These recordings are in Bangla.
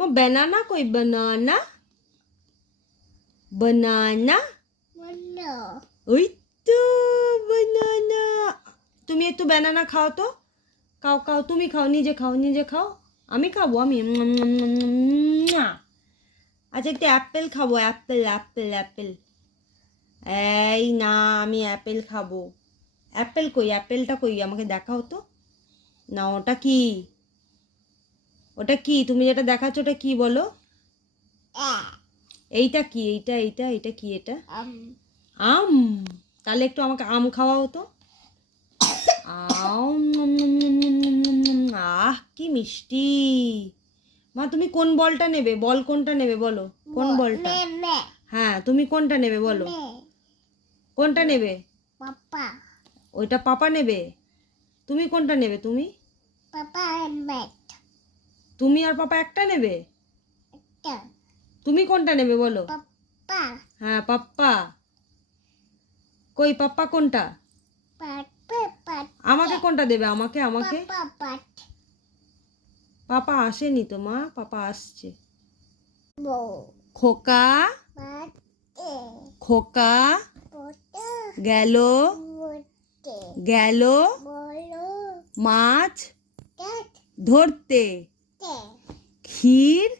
মা banana কই banana banana ওই তো banana তুমি একটু banana খাও তো খাও খাও তুমি খাও নিজে খাও আমি খাবো আমি আচ্ছা একটা অ্যাপেল খাবো অ্যাপেল এই না আমি অ্যাপেল খাবো অ্যাপেল কই অ্যাপেলটা কই আমাকে দেখাও তো না ওটা কি তুমি যেটা দেখাচ্ছ ওটা কি বলো এইটা কি এইটা কি এটা আম তাহলে একটু আমাকে আম খাওয়াও তো আহ কি মিষ্টি মা তুমি কোন বলটা নেবে বল কোনটা নেবে বলো কোন বলটা হ্যাঁ তুমি কোনটা নেবে বলো কোনটা নেবে পাপা ওইটা পাপা নেবে তুমি কোনটা নেবে তুমি পাপা তুমি আর পাপা একটা নেবে তুমি কোনটা নেবে বলো পাপা হ্যাঁ পাপ্পা কই পাপ্পা কোনটা আমাকে কোনটা দেবে আমাকে পাপা আসেনি তো মা পাপা আসছে খোকা খোকা গেল মাছ ধরতে ক্ষীর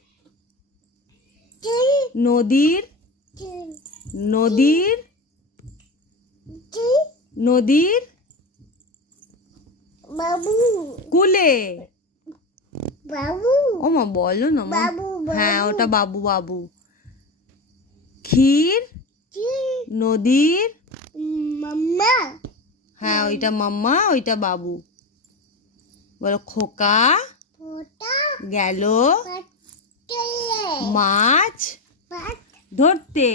নদীর বাবু কুলে বাবু ও মা বলো না মা বাবু হ্যাঁ ওটা বাবু ক্ষীর নদীর মাম্মা হ্যাঁ ওইটা মাম্মা ওইটা বাবু বলো খোকা গেল মাছ ধরতে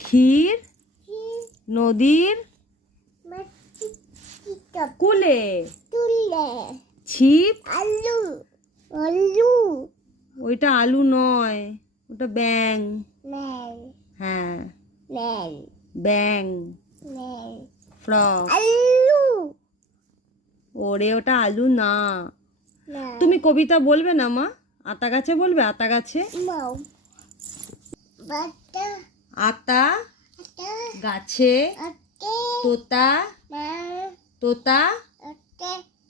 ক্ষীর নদীর কুলে ছিপ আলু ওইটা আলু নয় ওটা ব্যাং হ্যাঁ ব্যাং ফ্রগ আলু ওরে ওটা আলু না তুমি কবিতা বলবে না মা আতা গাছে বলবে আতা গাছে আতা গাছে তোতা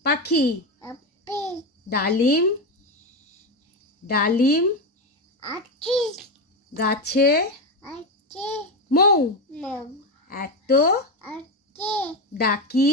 পাখি ডালিম গাছে মৌ এত ডাকি